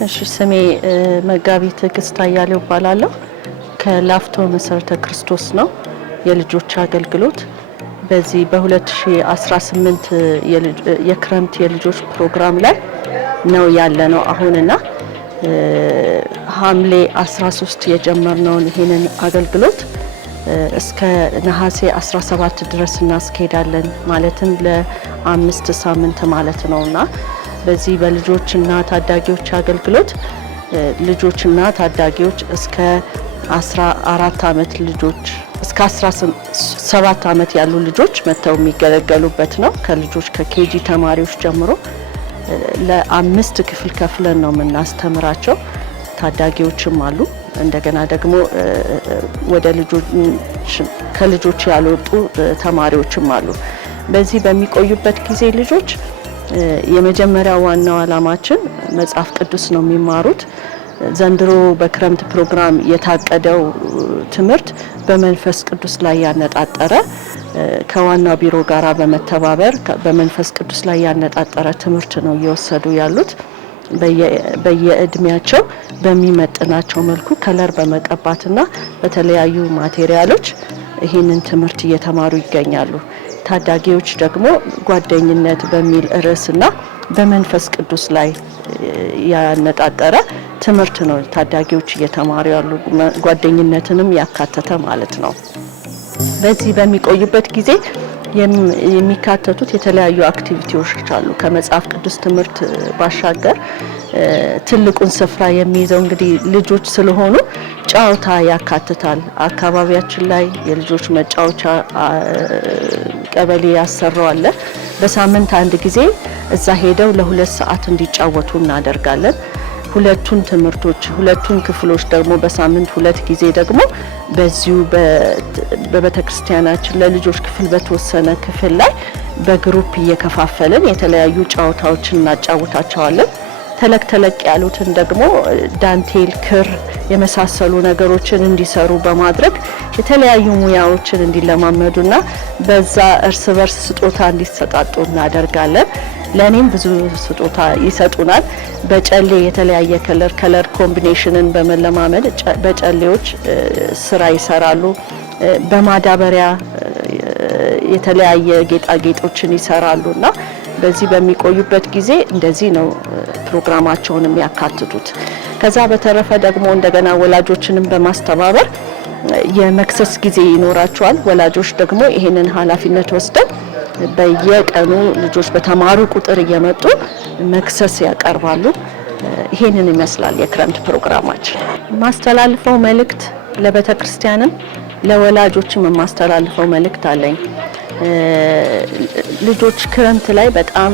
እሺ ስሜ መጋቢ ትዕግስት አያሌው እባላለሁ። ከላፍቶ መሰረተ ክርስቶስ ነው የልጆች አገልግሎት። በዚህ በ2018 የክረምት የልጆች ፕሮግራም ላይ ነው ያለነው አሁንና ሐምሌ 13 የጀመርነውን ይሄንን አገልግሎት እስከ ነሐሴ 17 ድረስ እናስኬዳለን። ማለትም ለ5 ሳምንት ማለት ነውና በዚህ በልጆችና ታዳጊዎች አገልግሎት ልጆችና ታዳጊዎች እስከ 14 ዓመት ልጆች እስከ 17 ዓመት ያሉ ልጆች መተው የሚገለገሉበት ነው። ከልጆች ከኬጂ ተማሪዎች ጀምሮ ለአምስት ክፍል ከፍለን ነው የምናስተምራቸው። ታዳጊዎችም አሉ። እንደገና ደግሞ ወደ ልጆች ከልጆች ያልወጡ ተማሪዎችም አሉ። በዚህ በሚቆዩበት ጊዜ ልጆች የመጀመሪያው ዋናው ዓላማችን መጽሐፍ ቅዱስ ነው የሚማሩት። ዘንድሮ በክረምት ፕሮግራም የታቀደው ትምህርት በመንፈስ ቅዱስ ላይ ያነጣጠረ ከዋናው ቢሮ ጋራ በመተባበር በመንፈስ ቅዱስ ላይ ያነጣጠረ ትምህርት ነው እየወሰዱ ያሉት። በየእድሜያቸው በሚመጥናቸው መልኩ ከለር በመቀባትና በተለያዩ ማቴሪያሎች ይህንን ትምህርት እየተማሩ ይገኛሉ። ታዳጊዎች ደግሞ ጓደኝነት በሚል ርዕስና በመንፈስ ቅዱስ ላይ ያነጣጠረ ትምህርት ነው ታዳጊዎች እየተማሩ ያሉ፣ ጓደኝነትንም ያካተተ ማለት ነው። በዚህ በሚቆዩበት ጊዜ የሚካተቱት የተለያዩ አክቲቪቲዎች አሉ። ከመጽሐፍ ቅዱስ ትምህርት ባሻገር ትልቁን ስፍራ የሚይዘው እንግዲህ ልጆች ስለሆኑ ጨዋታ ያካትታል። አካባቢያችን ላይ የልጆች መጫወቻ ቀበሌ ያሰራዋል። በሳምንት አንድ ጊዜ እዛ ሄደው ለ2 ሰዓት እንዲጫወቱ እናደርጋለን። ሁለቱን ክፍሎች ደግሞ በሳምንት 2 ጊዜ ደግሞ በዚሁ በቤተክርስቲያናችን ለልጆች ክፍል በተወሰነ ክፍል ላይ በግሩፕ እየከፋፈልን የተለያዩ ጨዋታዎችን እናጫውታቸዋለን። ተለቅ ያሉትን ደግሞ ዳንቴል፣ ክር የመሳሰሉ ነገሮችን እንዲሰሩ በማድረግ የተለያዩ ሙያዎችን እንዲለማመዱና በዛ እርስ በርስ ስጦታ እንዲሰጣጡ እናደርጋለን። ለኔም ብዙ ስጦታ ይሰጡናል። በጨሌ የተለያየ ከለር ኮምቢኔሽንን በመለማመድ በጨሌዎች ስራ ይሰራሉ። በማዳበሪያ የተለያየ ጌጣጌጦችን ይሰራሉና በዚህ በሚቆዩበት ጊዜ እንደዚህ ነው ፕሮግራማቸውን የሚያካትቱት። ከዛ በተረፈ ደግሞ እንደገና ወላጆችንም በማስተባበር የመክሰስ ጊዜ ይኖራቸዋል። ወላጆች ደግሞ ይሄንን ኃላፊነት ወስደው በየቀኑ ልጆች በተማሩ ቁጥር እየመጡ መክሰስ ያቀርባሉ። ይሄንን ይመስላል የክረምት ፕሮግራማችን። ማስተላልፈው መልእክት ለቤተክርስቲያንም ለወላጆችም የማስተላልፈው መልእክት አለኝ። ልጆች ክረምት ላይ በጣም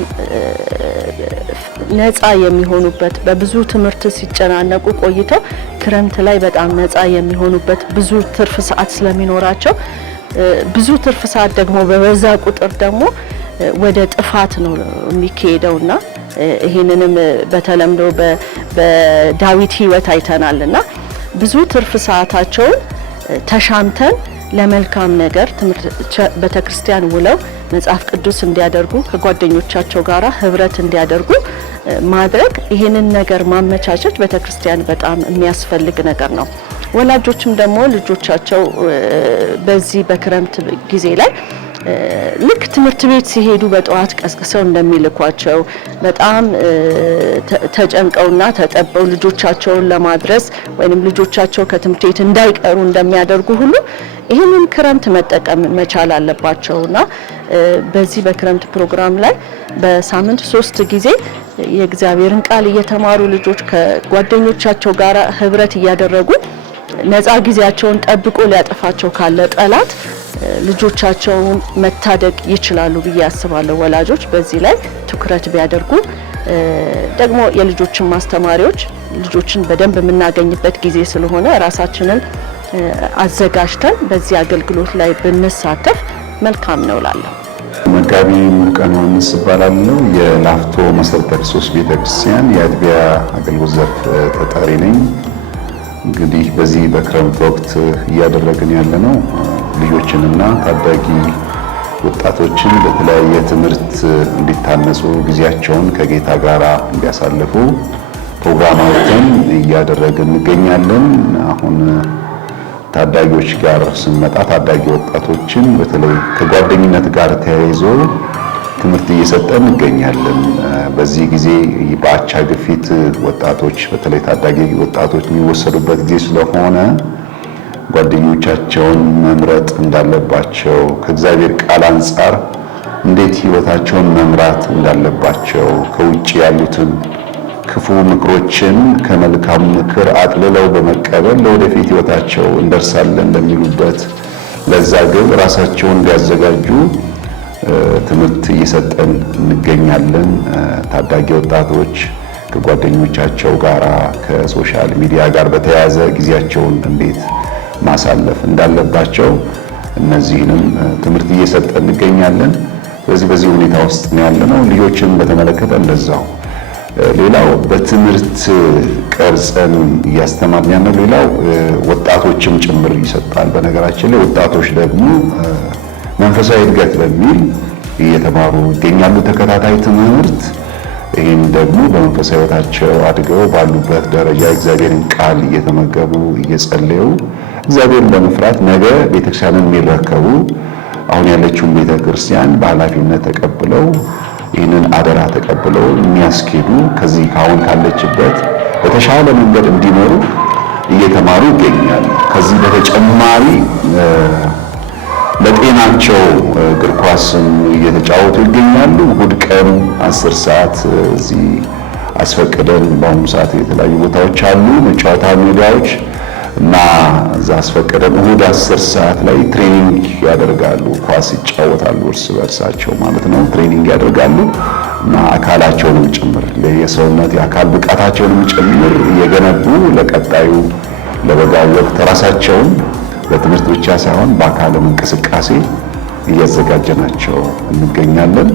ነፃ የሚሆኑበት በብዙ ትምህርት ሲጨናነቁ ቆይተው ክረምት ላይ በጣም ነፃ የሚሆኑበት ብዙ ትርፍ ሰዓት ስለሚኖራቸው ብዙ ትርፍ ሰዓት ደግሞ በበዛ ቁጥር ደግሞ ወደ ጥፋት ነው የሚካሄደውና ይሄንንም በተለምዶ በዳዊት ሕይወት አይተናልና ብዙ ትርፍ ሰዓታቸውን ተሻምተን ለመልካም ነገር ቤተክርስቲያን ውለው መጽሐፍ ቅዱስ እንዲያደርጉ ከጓደኞቻቸው ጋራ ህብረት እንዲያደርጉ ማድረግ ይሄንን ነገር ማመቻቸት ቤተክርስቲያን በጣም የሚያስፈልግ ነገር ነው። ወላጆችም ደግሞ ልጆቻቸው በዚህ በክረምት ጊዜ ላይ ልክ ትምህርት ቤት ሲሄዱ በጠዋት ቀስቅሰው እንደሚልኳቸው በጣም ተጨንቀውና ተጠበው ልጆቻቸውን ለማድረስ ወይንም ልጆቻቸው ከትምህርት ቤት እንዳይቀሩ እንደሚያደርጉ ሁሉ ይህንን ክረምት መጠቀም መቻል አለባቸውና በዚህ በክረምት ፕሮግራም ላይ በሳምንት 3 ጊዜ የእግዚአብሔርን ቃል እየተማሩ ልጆች ከጓደኞቻቸው ጋር ህብረት እያደረጉ ነፃ ጊዜያቸውን ጠብቆ ሊያጠፋቸው ካለ ጠላት ልጆቻቸውን መታደግ ይችላሉ ብዬ አስባለሁ። ወላጆች በዚህ ላይ ትኩረት ቢያደርጉ ደግሞ የልጆችን ማስተማሪዎች ልጆችን በደንብ የምናገኝበት ጊዜ ስለሆነ ራሳችንን አዘጋጅተን በዚህ አገልግሎት ላይ ብንሳተፍ መልካም ነው እላለሁ። መጋቢ ሙሉቀን ዮሐንስ እባላለሁ። የላፍቶ መሰረተ ክርስቶስ ቤተክርስቲያን የአጥቢያ አገልግሎት ዘርፍ ተጠሪ ነኝ። እንግዲህ በዚህ በክረምት ወቅት እያደረግን ያለነው ልጆችንና ታዳጊ ወጣቶችን በተለያየ ትምህርት እንዲታነጹ ጊዜያቸውን ከጌታ ጋር እንዲያሳልፉ ፕሮግራም አውጥተን እያደረግን እንገኛለን። አሁን ታዳጊዎች ጋር ስንመጣ ታዳጊ ወጣቶችን በተለይ ከጓደኝነት ጋር ተያይዞ ትምህርት እየሰጠን እንገኛለን። በዚህ ጊዜ በአቻ ግፊት ወጣቶች በተለይ ታዳጊ ወጣቶች የሚወሰዱበት ጊዜ ስለሆነ ጓደኞቻቸውን መምረጥ እንዳለባቸው ከእግዚአብሔር ቃል አንጻር እንዴት ሕይወታቸውን መምራት እንዳለባቸው ከውጭ ያሉትን ክፉ ምክሮችን ከመልካም ምክር አጥልለው በመቀበል ለወደፊት ሕይወታቸው እንደርሳለን ለሚሉበት ለዛ ግብ ራሳቸውን እንዲያዘጋጁ ትምህርት እየሰጠን እንገኛለን። ታዳጊ ወጣቶች ከጓደኞቻቸው ጋር ከሶሻል ሚዲያ ጋር በተያያዘ ጊዜያቸውን እንዴት ማሳለፍ እንዳለባቸው እነዚህንም ትምህርት እየሰጠን እንገኛለን። በዚህ ሁኔታ ውስጥ ነው ያለነው። ልጆችን በተመለከተ እንደዛው ሌላው በትምህርት ቀርጸን እያስተማርን ያለው ሌላው ወጣቶችም ጭምር ይሰጣል። በነገራችን ላይ ወጣቶች ደግሞ መንፈሳዊ እድገት በሚል እየተማሩ ይገኛሉ ተከታታይ ትምህርት። ይህን ደግሞ በመንፈሳዊ ሕይወታቸው አድገው ባሉበት ደረጃ እግዚአብሔርን ቃል እየተመገቡ እየጸለዩ እግዚአብሔርን በመፍራት ነገ ቤተክርስቲያንን የሚረከቡ አሁን ያለችውን ቤተክርስቲያን በኃላፊነት ተቀብለው ይህንን አደራ ተቀብለው የሚያስኬዱ ከዚህ ካሁን ካለችበት በተሻለ መንገድ እንዲመሩ እየተማሩ ይገኛሉ። ከዚህ በተጨማሪ ለጤናቸው እግር ኳስም እየተጫወቱ ይገኛሉ። እሑድ ቀን 10 ሰዓት እዚህ አስፈቅደን በአሁኑ ሰዓት የተለያዩ ቦታዎች አሉ መጫወቻ ሜዳዎች እና እዛ አስፈቅደን እሑድ 10 ሰዓት ላይ ትሬኒንግ ያደርጋሉ። ኳስ ይጫወታሉ እርስ በርሳቸው ማለት ነው። ትሬኒንግ ያደርጋሉ እና አካላቸውንም ጭምር የሰውነት የአካል ብቃታቸውንም ጭምር እየገነቡ ለቀጣዩ ለበጋው ወቅት ራሳቸውን በትምህርት ብቻ ሳይሆን በአካልም እንቅስቃሴ እያዘጋጀናቸው እንገኛለን።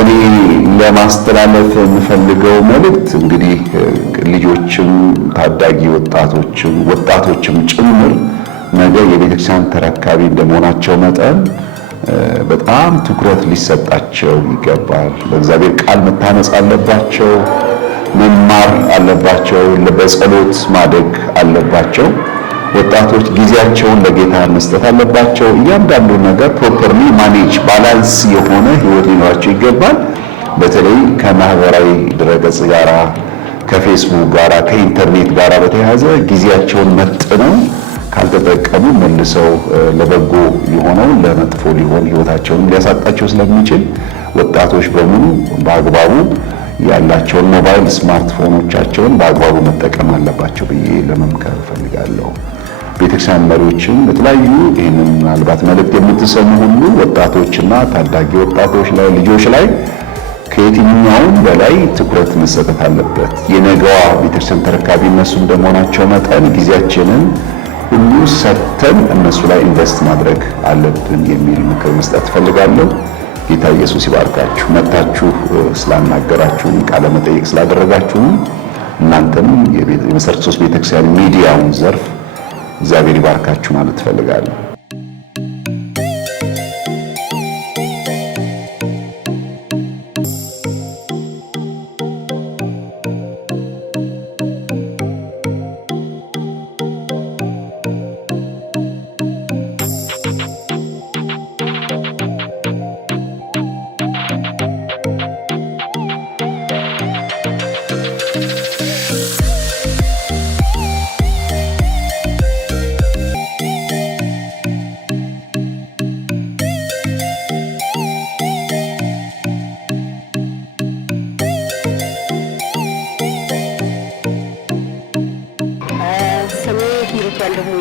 እኔ ለማስተላለፍ የምፈልገው መልእክት እንግዲህ ልጆችም ታዳጊ ወጣቶችም ጭምር ነገ የቤተክርስቲያን ተረካቢ እንደመሆናቸው መጠን በጣም ትኩረት ሊሰጣቸው ይገባል። በእግዚአብሔር ቃል መታነጽ አለባቸው፣ መማር አለባቸው፣ በጸሎት ማደግ አለባቸው። ወጣቶች ጊዜያቸውን ለጌታ መስጠት አለባቸው። እያንዳንዱ ነገር ፕሮፐርሊ ማኔጅ ባላንስ የሆነ ህይወት ሊኖራቸው ይገባል። በተለይ ከማህበራዊ ድረገጽ ጋራ ከፌስቡክ ጋራ ከኢንተርኔት ጋራ በተያያዘ ጊዜያቸውን መጥነው ካልተጠቀሙ መልሰው ለበጎ የሆነው ለመጥፎ ሊሆን ህይወታቸውን ሊያሳጣቸው ስለሚችል ወጣቶች በሙሉ በአግባቡ ያላቸውን ሞባይል ስማርትፎኖቻቸውን በአግባቡ መጠቀም አለባቸው ብዬ ለመምከር እፈልጋለሁ። ቤተክርስቲያን መሪዎችም በተለያዩ ይህንን ምናልባት መልእክት የምትሰሙ ሁሉ ወጣቶችና ታዳጊ ወጣቶች ላይ ልጆች ላይ ከየትኛውም በላይ ትኩረት መሰጠት አለበት። የነገዋ ቤተክርስቲያን ተረካቢ እነሱ እንደመሆናቸው መጠን ጊዜያችንን ሁሉ ሰጥተን እነሱ ላይ ኢንቨስት ማድረግ አለብን የሚል ምክር መስጠት እፈልጋለሁ። ጌታ ኢየሱስ ይባርካችሁ። መጣችሁ ስላናገራችሁን ቃለ መጠይቅ ስላደረጋችሁ እናንተም የመሰረት ክርስቶስ ቤተክርስቲያን ሚዲያውን ዘርፍ እግዚአብሔር ይባርካችሁ ማለት እፈልጋለሁ።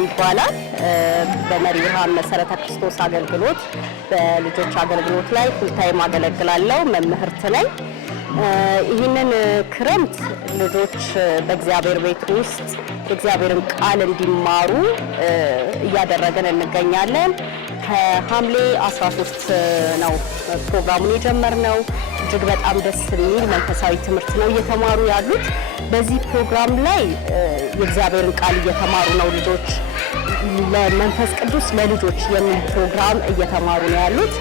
ይባላል። በመሪ ብርሃን መሰረተ ክርስቶስ አገልግሎት በልጆች አገልግሎት ላይ ፉል ታይም አገለግላለሁ። መምህርት ነኝ። ይህንን ክረምት ልጆች በእግዚአብሔር ቤት ውስጥ የእግዚአብሔርን ቃል እንዲማሩ እያደረግን እንገኛለን። ከሐምሌ 13 ነው ፕሮግራሙን የጀመርነው። እጅግ በጣም ደስ የሚል መንፈሳዊ ትምህርት ነው እየተማሩ ያሉት። በዚህ ፕሮግራም ላይ የእግዚአብሔርን ቃል እየተማሩ ነው ልጆች። ለመንፈስ ቅዱስ ለልጆች የሚል ፕሮግራም እየተማሩ ነው ያሉት።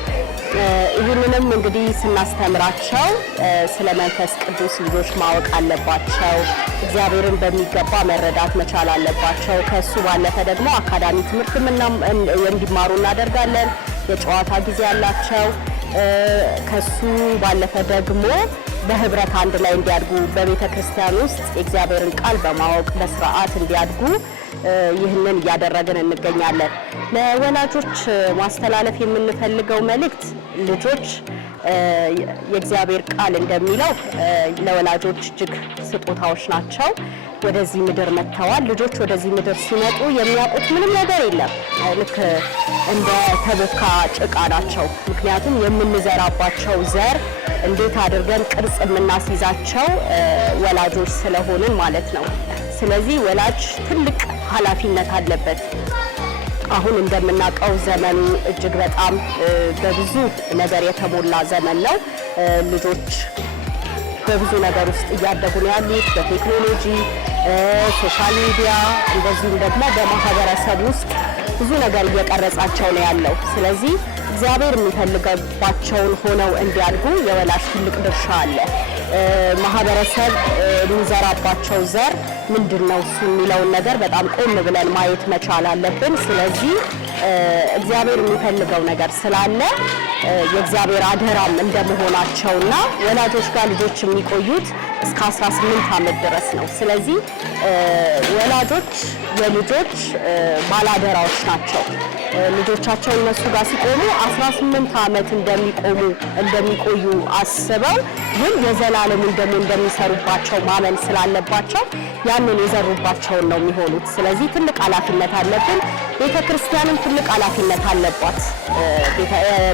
ይህንንም እንግዲህ ስናስተምራቸው ስለ መንፈስ ቅዱስ ልጆች ማወቅ አለባቸው። እግዚአብሔርን በሚገባ መረዳት መቻል አለባቸው። ከሱ ባለፈ ደግሞ አካዳሚ ትምህርትም እንዲማሩ እናደርጋለን። የጨዋታ ጊዜ ያላቸው ከሱ ባለፈ ደግሞ በህብረት አንድ ላይ እንዲያድጉ በቤተ ክርስቲያን ውስጥ የእግዚአብሔርን ቃል በማወቅ በስርዓት እንዲያድጉ ይህንን እያደረግን እንገኛለን። ለወላጆች ማስተላለፍ የምንፈልገው መልእክት ልጆች የእግዚአብሔር ቃል እንደሚለው ለወላጆች እጅግ ስጦታዎች ናቸው። ወደዚህ ምድር መጥተዋል። ልጆች ወደዚህ ምድር ሲመጡ የሚያውቁት ምንም ነገር የለም። ልክ እንደ ተቦካ ጭቃ ናቸው። ምክንያቱም የምንዘራባቸው ዘር እንዴት አድርገን ቅርጽ የምናስይዛቸው ወላጆች ስለሆንን ማለት ነው። ስለዚህ ወላጅ ትልቅ ኃላፊነት አለበት። አሁን እንደምናውቀው ዘመኑ እጅግ በጣም በብዙ ነገር የተሞላ ዘመን ነው። ልጆች በብዙ ነገር ውስጥ እያደጉ ነው ያሉት፣ በቴክኖሎጂ፣ ሶሻል ሚዲያ እንደዚሁም ደግሞ በማህበረሰብ ውስጥ ብዙ ነገር እየቀረጻቸው ነው ያለው። ስለዚህ እግዚአብሔር የሚፈልገባቸውን ሆነው እንዲያድጉ የወላጅ ትልቅ ድርሻ አለ። ማህበረሰብ የሚዘራባቸው ዘር ምንድነው እሱ የሚለውን ነገር በጣም ቆም ብለን ማየት መቻል አለብን። ስለዚህ እግዚአብሔር የሚፈልገው ነገር ስላለ የእግዚአብሔር አደራም እንደመሆናቸውና ወላጆች ጋር ልጆች የሚቆዩት እስከ 18 ዓመት ድረስ ነው። ስለዚህ ወላጆች የልጆች ባላደራዎች ናቸው። ልጆቻቸው እነሱ ጋር ሲቆሙ 18 ዓመት እንደሚቆዩ አስበው ግን የዘላለምን ደግሞ እንደሚሰሩባቸው ማመን ስላለባቸው ያንን የዘሩባቸውን ነው የሚሆኑት። ስለዚህ ትልቅ ኃላፊነት አለብን። ቤተ ክርስቲያንም ትልቅ ኃላፊነት አለባት።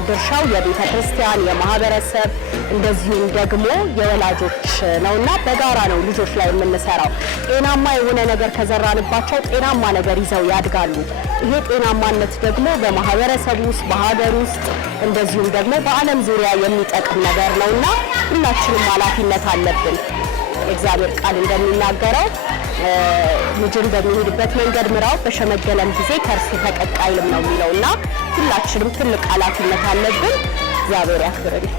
ድርሻው የቤተ ክርስቲያን፣ የማህበረሰብ እንደዚሁም ደግሞ የወላጆች ነውና በጋራ ነው ልጆች ላይ የምንሰራው። ጤናማ የሆነ ነገር ከዘራንባቸው ጤናማ ነገር ይዘው ያድጋሉ። ይሄ ጤናማነት ደግሞ በማህበረሰብ ውስጥ፣ በሀገር ውስጥ እንደዚሁም ደግሞ በዓለም ዙሪያ የሚጠቅም ነገር ነውና ሁላችንም ኃላፊነት አለብን። የእግዚአብሔር ቃል እንደሚናገረው ልጅን በሚሄድበት መንገድ ምራው፣ በሸመገለም ጊዜ ከእርሱ ፈቀቅ አይልም ነው የሚለውና ሁላችንም ትልቅ ኃላፊነት አለብን። እግዚአብሔር ያክብርልን።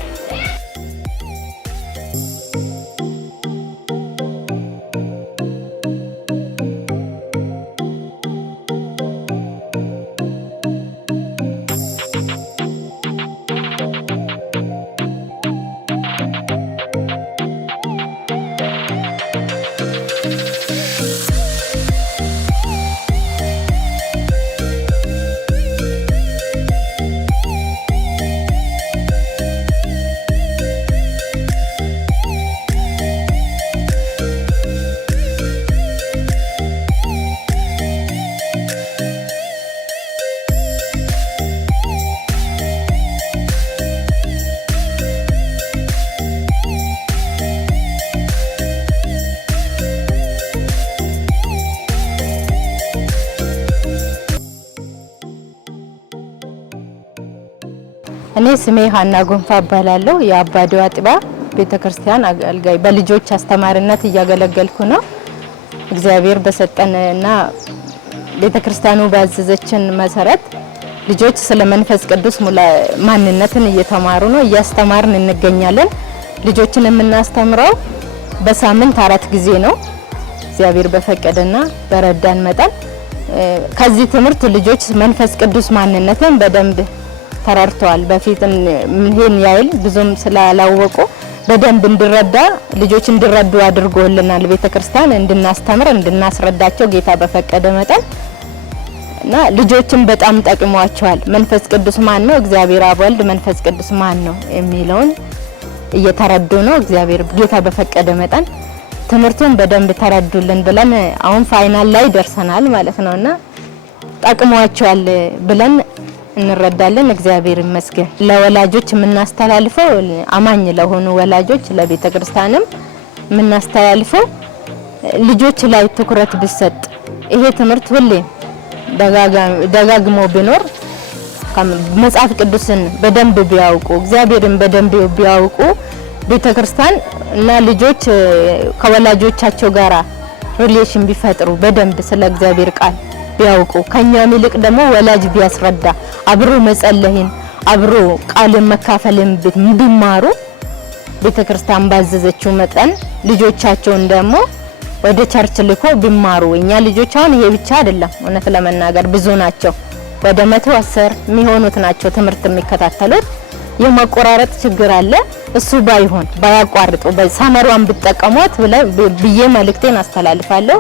እኔ ስሜ ሀና ጎንፋ እባላለሁ። የአባዲዋ ጥባ ቤተክርስቲያን አገልጋይ በልጆች አስተማሪነት እያገለገልኩ ነው። እግዚአብሔር በሰጠንና ቤተክርስቲያኑ ባዘዘችን መሰረት ልጆች ስለ መንፈስ ቅዱስ ማንነትን እየተማሩ ነው፣ እያስተማርን እንገኛለን። ልጆችን የምናስተምረው በሳምንት 4 ጊዜ ነው። እግዚአብሔር በፈቀደና በረዳን መጠን ከዚህ ትምህርት ልጆች መንፈስ ቅዱስ ማንነትን በደንብ ተራርተዋል። በፊት ይሄን ያይል ብዙም ስላላወቁ በደንብ እንድረዳ ልጆች እንድረዱ አድርጎልናል። ቤተክርስቲያን እንድናስተምር እንድናስረዳቸው ጌታ በፈቀደ መጠን እና ልጆችን በጣም ጠቅሟቸዋል። መንፈስ ቅዱስ ማን ነው? እግዚአብሔር አብ ወልድ መንፈስ ቅዱስ ማን ነው የሚለውን እየተረዱ ነው። እግዚአብሔር ጌታ በፈቀደ መጠን ትምህርቱን በደንብ ተረዱልን ብለን አሁን ፋይናል ላይ ደርሰናል ማለት ነውና ጠቅሟቸዋል ብለን እንረዳለን። እግዚአብሔር ይመስገን። ለወላጆች የምናስተላልፈው አማኝ ለሆኑ ወላጆች ለቤተ ክርስቲያንም የምናስተላልፈው ልጆች ላይ ትኩረት ቢሰጥ፣ ይሄ ትምህርት ሁሌ ደጋግሞ ቢኖር፣ መጽሐፍ ቅዱስን በደንብ ቢያውቁ፣ እግዚአብሔርን በደንብ ቢያውቁ፣ ቤተ ክርስቲያን እና ልጆች ከወላጆቻቸው ጋራ ሪሌሽን ቢፈጥሩ፣ በደንብ ስለ እግዚአብሔር ቃል ቢያውቁ፣ ከኛም ይልቅ ደግሞ ወላጅ ቢያስረዳ፣ አብሮ መጸለይን አብሮ ቃልን መካፈልን ቢማሩ ቤተክርስቲያን ባዘዘችው መጠን ልጆቻቸውን ደግሞ ወደ ቸርች ልኮ ቢማሩ እኛ ልጆች አሁን ይሄ ብቻ አይደለም እውነት ለመናገር ብዙ ናቸው ወደ 110 የሚሆኑት ናቸው ትምህርት የሚከታተሉት የማቆራረጥ ችግር አለ እሱ ባይሆን ባያቋርጡ በሳመሯን ብትጠቀሟት ብዬ መልእክቴን አስተላልፋለሁ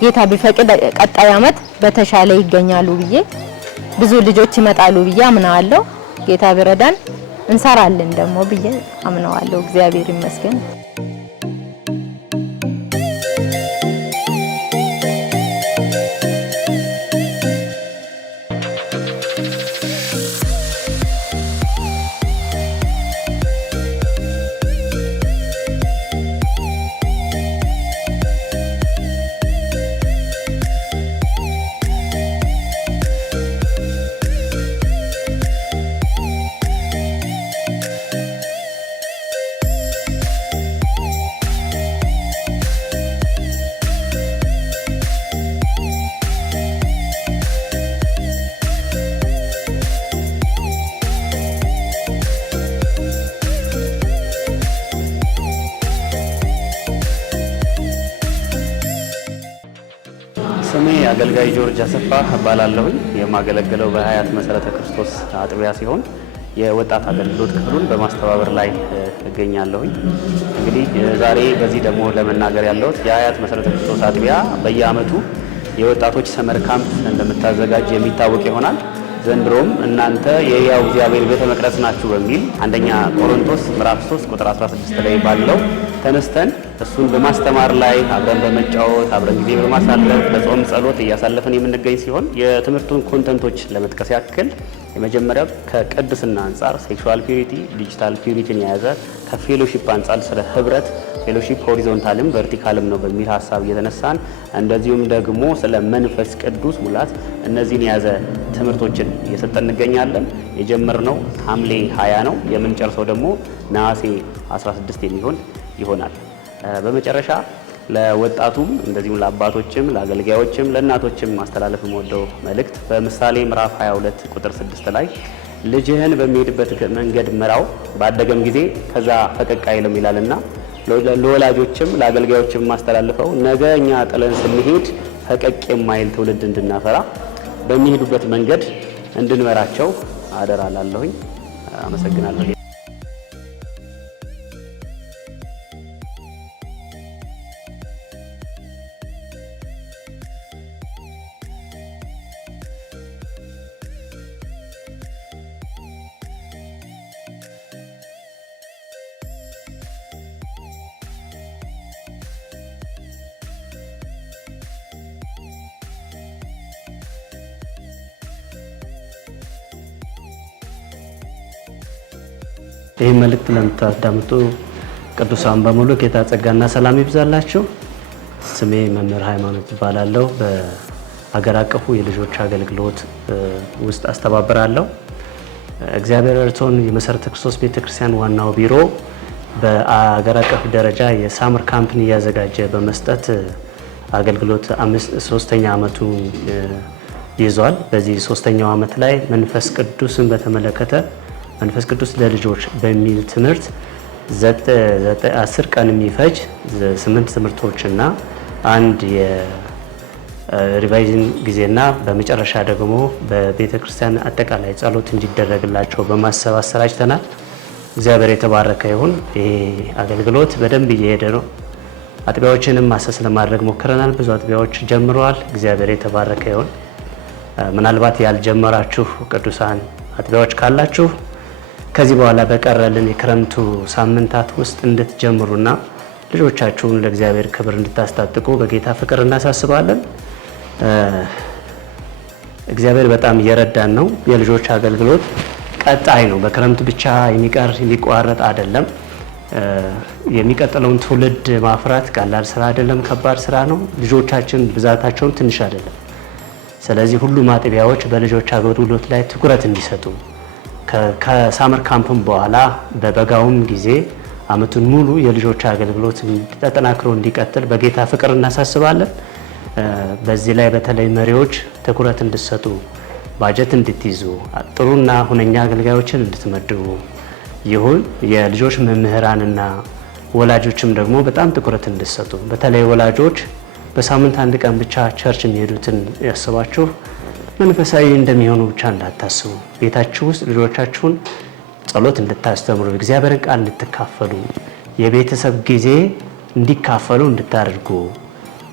ጌታ ቢፈቅድ ቀጣይ አመት በተሻለ ይገኛሉ ብዬ ብዙ ልጆች ይመጣሉ ብዬ አምናለሁ ጌታ ቢረዳን እንሰራለን ደግሞ ብዬ አምናለሁ እግዚአብሔር ይመስገን ስሜ አገልጋይ ጆርጅ አሰፋ እባላለሁ የማገለግለው በሀያት መሰረተ ክርስቶስ አጥቢያ ሲሆን የወጣት አገልግሎት ክፍሉን በማስተባበር ላይ እገኛለሁ እንግዲህ ዛሬ በዚህ ደግሞ ለመናገር ያለሁት የሀያት መሰረተ ክርስቶስ አጥቢያ በየአመቱ የወጣቶች ሰመር ካምፕ እንደምታዘጋጅ የሚታወቅ ይሆናል ዘንድሮም እናንተ የሕያው እግዚአብሔር ቤተ መቅደስ ናችሁ በሚል አንደኛ ቆሮንቶስ ምዕራፍ 3 ቁጥር 16 ላይ ባለው ተነስተን እሱን በማስተማር ላይ አብረን በመጫወት አብረን ጊዜ በማሳለፍ በጾም ጸሎት እያሳለፈን የምንገኝ ሲሆን የትምህርቱን ኮንተንቶች ለመጥቀስ ያክል የመጀመሪያው ከቅድስና አንጻር ሴክሹዋል ፒዩሪቲ ዲጂታል ፒዩሪቲን የያዘ ከፌሎሺፕ አንጻር ስለ ህብረት ፌሎሺፕ ሆሪዞንታልም ቨርቲካልም ነው በሚል ሐሳብ እየተነሳን እንደዚሁም ደግሞ ስለ መንፈስ ቅዱስ ሙላት እነዚህን የያዘ ትምህርቶችን እየሰጠን እንገኛለን የጀመርነው ሐምሌ 20 ነው የምንጨርሰው ደግሞ ነሐሴ 16 የሚሆን ይሆናል በመጨረሻ ለወጣቱም እንደዚሁም ለአባቶችም ለአገልጋዮችም ለእናቶችም ማስተላለፍ የምወደው መልእክት በምሳሌ ምዕራፍ 22 ቁጥር 6 ላይ ልጅህን በሚሄድበት መንገድ ምራው ባደገም ጊዜ ከዛ ፈቀቅ አይልም ይላልና ለወላጆችም ለአገልጋዮችም ማስተላልፈው ነገ እኛ ጥለን ስንሄድ ፈቀቅ የማይል ትውልድ እንድናፈራ በሚሄዱበት መንገድ እንድንመራቸው አደራ ላለሁኝ አመሰግናለሁ ይህ መልእክት ለምታዳምጡ ቅዱሳን በሙሉ ጌታ ጸጋና ሰላም ይብዛላችሁ ስሜ መምህር ሃይማኖት ይባላለሁ በአገር አቀፉ የልጆች አገልግሎት ውስጥ አስተባብራለሁ እግዚአብሔር እርቶን የመሰረተ ክርስቶስ ቤተክርስቲያን ዋናው ቢሮ በአገር አቀፍ ደረጃ የሳመር ካምፕን እያዘጋጀ በመስጠት አገልግሎት 3ኛ ዓመቱን ይዟል በዚህ 3ኛው ዓመት ላይ መንፈስ ቅዱስን በተመለከተ መንፈስ ቅዱስ ለልጆች በሚል ትምህርት 10 ቀን የሚፈጅ 8 ትምህርቶችና አንድ የሪቫይዝን ጊዜና በመጨረሻ ደግሞ በቤተክርስቲያን አጠቃላይ ጸሎት እንዲደረግላቸው በማሰብ አሰራጭተናል እግዚአብሔር የተባረከ ይሁን ይሄ አገልግሎት በደንብ እየሄደ ነው አጥቢያዎችንም ማሰስ ለማድረግ ሞክረናል ብዙ አጥቢያዎች ጀምረዋል እግዚአብሔር የተባረከ ይሁን ምናልባት ያልጀመራችሁ ቅዱሳን አጥቢያዎች ካላችሁ ከዚህ በኋላ በቀረልን የክረምቱ ሳምንታት ውስጥ እንድትጀምሩና ልጆቻችሁን ለእግዚአብሔር ክብር እንድታስታጥቁ በጌታ ፍቅር እናሳስባለን እግዚአብሔር በጣም እየረዳን ነው የልጆች አገልግሎት ቀጣይ ነው በክረምት ብቻ የሚቋረጥ አይደለም የሚቀጥለውን ትውልድ ማፍራት ቀላል ስራ አይደለም ከባድ ስራ ነው ልጆቻችን ብዛታቸው ትንሽ አይደለም ስለዚህ ሁሉም አጥቢያዎች በልጆች አገልግሎት ላይ ትኩረት እንዲሰጡ ከሳመር ካምፕም በኋላ በበጋውም ጊዜ አመቱን ሙሉ የልጆች አገልግሎት ተጠናክሮ እንዲቀጥል በጌታ ፍቅር እናሳስባለን በዚህ ላይ በተለይ መሪዎች ትኩረት እንዲሰጡ ባጀት እንድትይዙ ጥሩና ሁነኛ አገልጋዮችን እንድትመድቡ ይሁን። የልጆች መምህራንና ወላጆችም ደግሞ በጣም ትኩረት እንድትሰጡ፣ በተለይ ወላጆች በሳምንት አንድ ቀን ብቻ ቸርች የሚሄዱትን ያስባችሁ መንፈሳዊ እንደሚሆኑ ብቻ እንዳታስቡ። ቤታችሁ ውስጥ ልጆቻችሁን ጸሎት እንድታስተምሩ፣ እግዚአብሔርን ቃል እንድትካፈሉ፣ የቤተሰብ ጊዜ እንዲካፈሉ እንድታደርጉ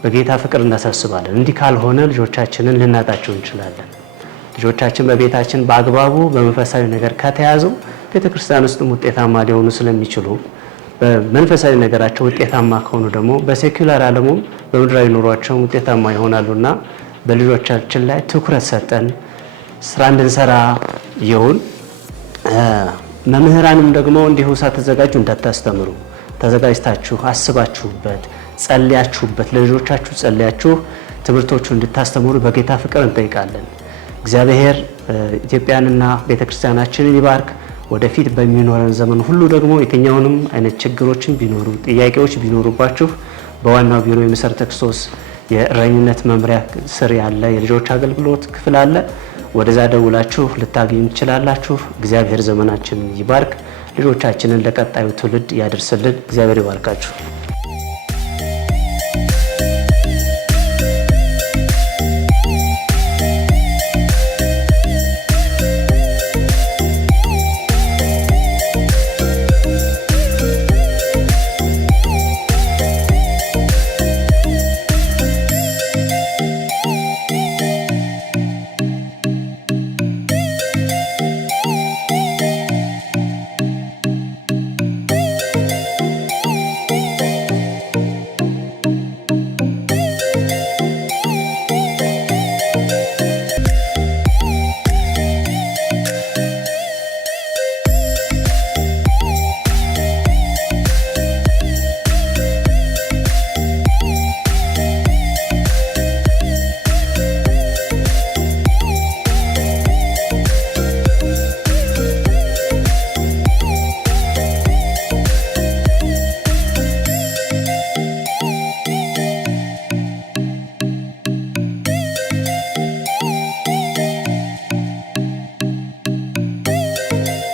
በጌታ ፍቅር እናሳስባለን። እንዲህ ካልሆነ ልጆቻችንን ልናጣቸው እንችላለን። ልጆቻችን በቤታችን በአግባቡ በመንፈሳዊ ነገር ከተያዙ ቤተክርስቲያን ውስጥም ውጤታማ ሊሆኑ ስለሚችሉ በመንፈሳዊ ነገራቸው ውጤታማ ከሆኑ ደግሞ በሴኩላር ዓለሙም በምድራዊ ኑሯቸው ውጤታማ ይሆናሉና በልጆቻችን ላይ ትኩረት ሰጠን ስራ እንድንሰራ ይሁን። መምህራንም ደግሞ እንዲሁ ሳትዘጋጁ እንዳታስተምሩ፣ ተዘጋጅታችሁ አስባችሁበት ጸልያችሁበት ለልጆቻችሁ ጸልያችሁ ትምህርቶቹ እንድታስተምሩ በጌታ ፍቅር እንጠይቃለን። እግዚአብሔር ኢትዮጵያንና ቤተክርስቲያናችንን ይባርክ። ወደፊት በሚኖረን ዘመን ሁሉ ደግሞ የትኛውንም አይነት ችግሮችን ቢኖሩ ጥያቄዎች ቢኖሩባችሁ በዋናው ቢሮ የመሰረተ ክርስቶስ የእረኝነት መምሪያ ስር ያለ የልጆች አገልግሎት ክፍል አለ። ወደዛ ደውላችሁ ልታገኙ ትችላላችሁ። እግዚአብሔር ዘመናችንን ይባርክ፣ ልጆቻችንን ለቀጣዩ ትውልድ ያደርስልን። እግዚአብሔር ይባርካችሁ።